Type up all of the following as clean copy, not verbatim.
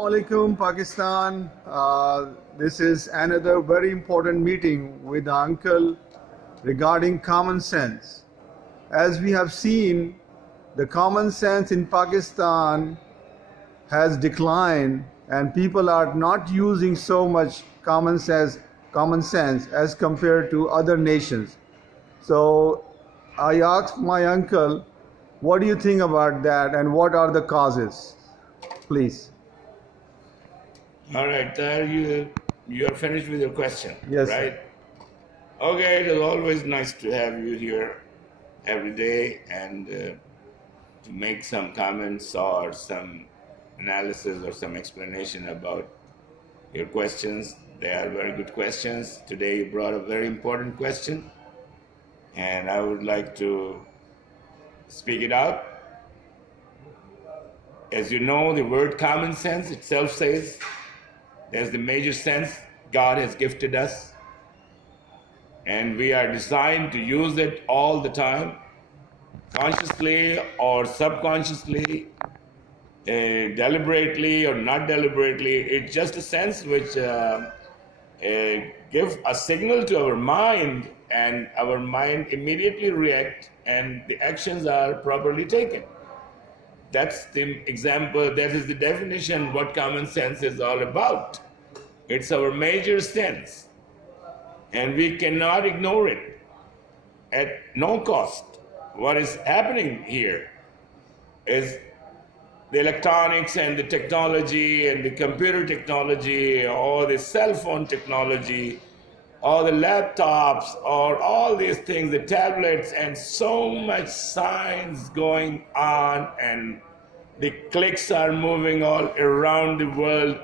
Assalamualaikum, Pakistan. This is another very important meeting with the uncle regarding common sense. As we have seen, the common sense in Pakistan has declined and people are not using so much common sense as compared to other nations. So I asked my uncle, what do you think about that and what are the causes? Please. All right, there you are finished with your question, Yes, right? Okay, it is always nice to have you here every day and to make some comments or some analysis or some explanation about your questions. They are very good questions. Today you brought a very important question, and I would like to speak it out. As you know, the word common sense itself says there's the major sense God has gifted us, and we are designed to use it all the time, consciously or subconsciously, deliberately or not deliberately. It's just a sense which gives a signal to our mind, and our mind immediately reacts, and the actions are properly taken. That's the example, that is the definition what common sense is all about. It's our major sense, and we cannot ignore it at no cost. What is happening here is the electronics and the technology and the computer technology or the cell phone technology or the laptops or all these things, the tablets, and so much science going on, and the clicks are moving all around the world,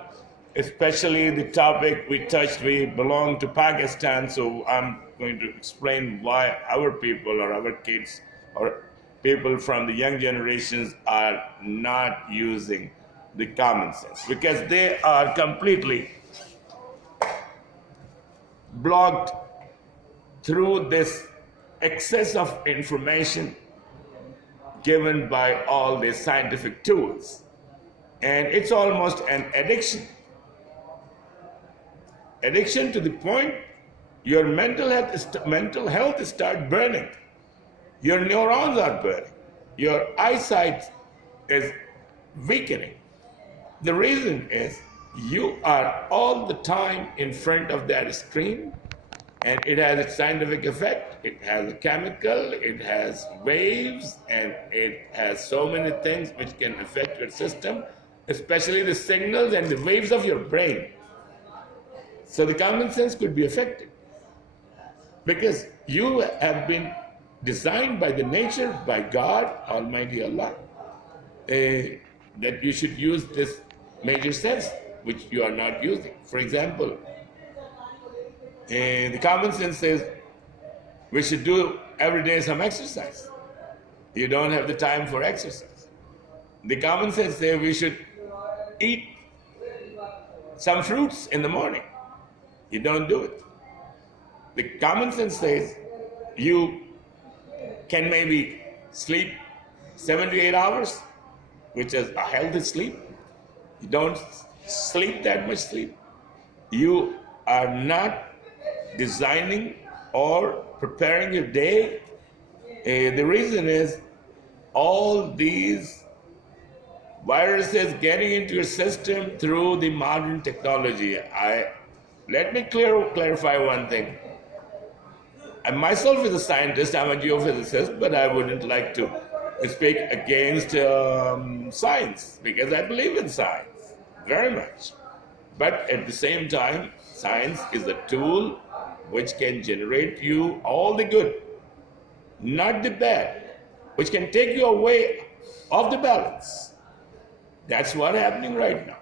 especially the topic we touched. We belong to Pakistan, so I'm going to explain why our people or our kids or people from the young generations are not using the common sense, because they are completely blocked through this excess of information given by all these scientific tools. And it's almost an addiction. Addiction to the point your mental health start burning. Your neurons are burning. Your eyesight is weakening. The reason is you are all the time in front of that screen, and it has a scientific effect. It has a chemical, it has waves, and it has so many things which can affect your system, especially the signals and the waves of your brain. So the common sense could be affected, because you have been designed by the nature, by God, Almighty Allah, that you should use this major sense, which you are not using. For example, the common sense says we should do every day some exercise. You don't have the time for exercise. The common sense says we should eat some fruits in the morning. You don't do it. The common sense says you can maybe sleep 7 to 8 hours, which is a healthy sleep. You don't sleep that much sleep. You are not designing or preparing your day. The reason is all these viruses getting into your system through the modern technology. Let me clarify one thing. I myself is a scientist, I'm a geophysicist, but I wouldn't like to speak against science, because I believe in science very much. But at the same time, science is a tool which can generate you all the good, not the bad, which can take you away off the balance. That's what's happening right now.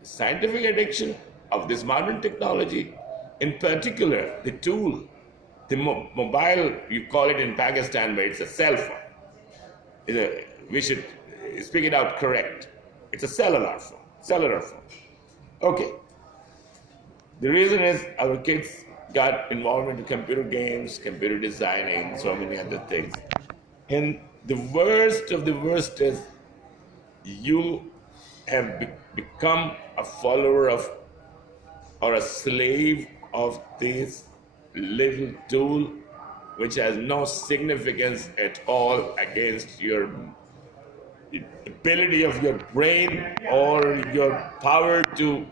The scientific addiction of this modern technology, in particular the tool, the mobile, you call it in Pakistan, but it's a cell phone. We should speak it out correct. It's a cellular phone. Okay. The reason is our kids got involved into computer games, computer designing, so many other things. And the worst of the worst is you have become a follower of or a slave of this little tool which has no significance at all against your ability of your brain or your power to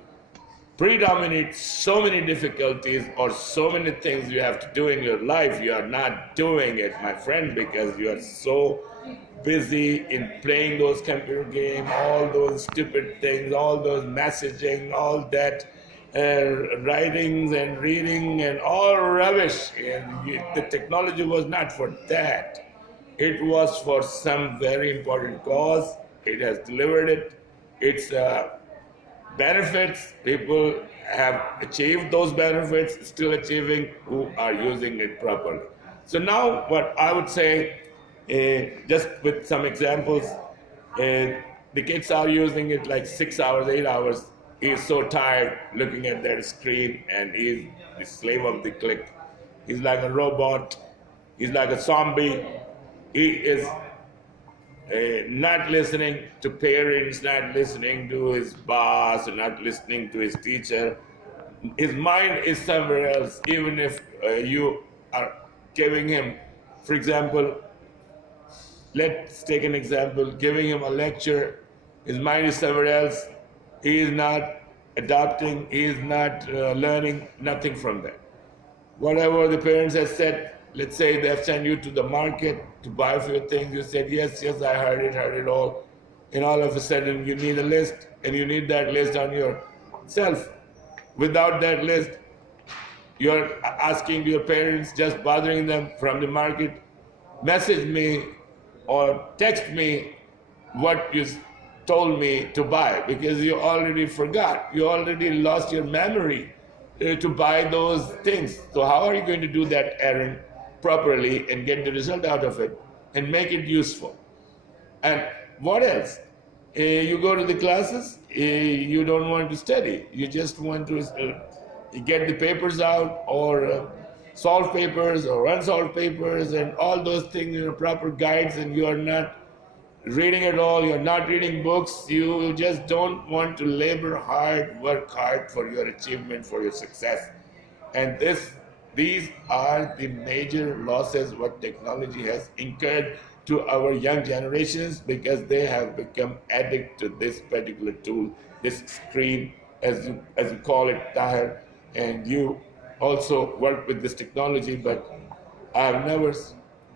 predominate so many difficulties or so many things you have to do in your life. You are not doing it, my friend, because you are so busy in playing those computer games, all those stupid things, all those messaging, all that writings and reading and all rubbish. And the technology was not for that. It was for some very important cause. It has delivered it. It's benefits. People have achieved those benefits, still achieving, who are using it properly. So now, what I would say, just with some examples, the kids are using it like 6 hours, 8 hours. He's so tired looking at that screen, and he's the slave of the click. He's like a robot. He's like a zombie. He is not listening to parents, not listening to his boss, not listening to his teacher. His mind is somewhere else, even if you are giving him, for example, let's take an example, giving him a lecture, his mind is somewhere else. He is not adopting, he is not learning nothing from that. Whatever the parents have said, let's say they have sent you to the market to buy a few things, you said, yes, yes, I heard it all. And all of a sudden you need a list, and you need that list on yourself. Without that list, you're asking your parents, just bothering them from the market, message me or text me what you told me to buy, because you already forgot. You already lost your memory to buy those things. So how are you going to do that errand properly and get the result out of it and make it useful? And what else? You go to the classes, you don't want to study. You just want to get the papers out, or solve papers or unsolved papers and all those things, proper guides, and you are not reading at all. You're not reading books. You just don't want to labor hard, work hard for your achievement, for your success. And these are the major losses what technology has incurred to our young generations, because they have become addict to this particular tool, this screen, as you call it, Tahir. And you also work with this technology, but I have never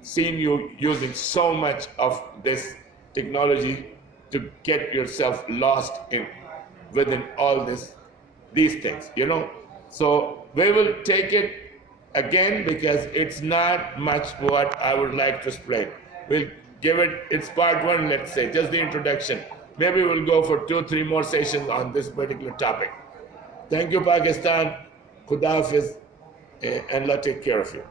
seen you using so much of this technology to get yourself lost within all these things, So we will take it again, because it's not much what I would like to explain. We'll give it's part one, let's say, just the introduction. Maybe we'll go for 2-3 more sessions on this particular topic. Thank you, Pakistan. Khuda Hafiz, and Allah take care of you.